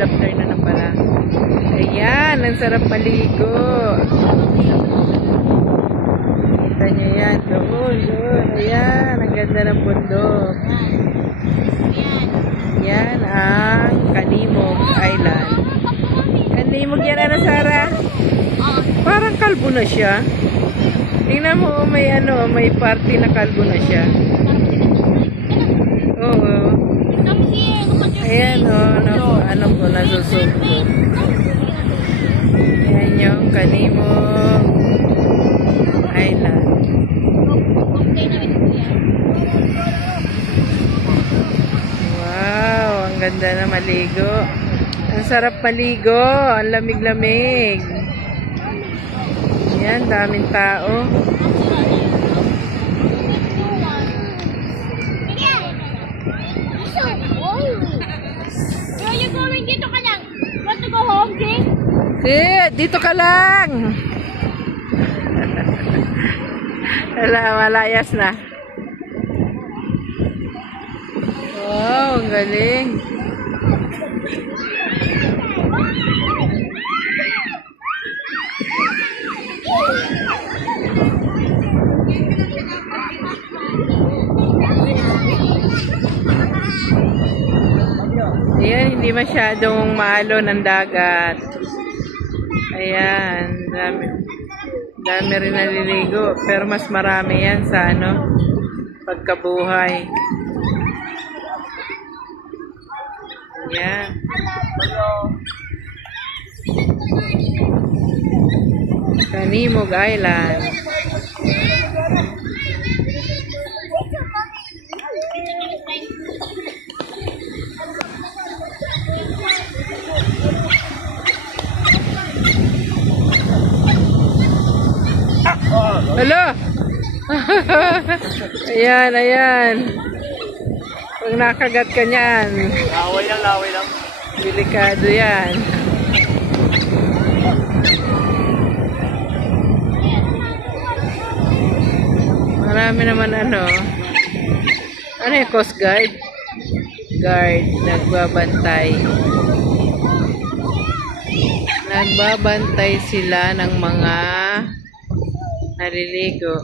afternoon na pala. Ayan, ang sarap maligo. Kita nyo yan. Doon. Ayan, ang ganda ng bundok. Yan ang Canimog Island. Canimog yan, ano, Sarah? Parang kalbo na siya. Tingnan mo, may party na kalbo na siya. Oo. Ayan, ano ko, nasusog ko. Ayan yung Canimog Island. Wow, ang ganda na maligo. Ang sarap maligo, ang lamig-lamig. Ayan, daming tao. You're going dito ka lang. You want to go home, Jay? Dito ka lang. Malayas na. Wow, ang galing. Ayan, hindi masyadong maalo ng dagat. Ayan, dami rin naliligo. Pero mas marami yan sa pagkabuhay. Ayan. Canimog Island. Hello. Ayan. Pag nakagat ka niyan. Laway lang. Delikado yan. Marami naman ano yung Coast Guard? Nagbabantay. Nagbabantay sila ng mga naliligo.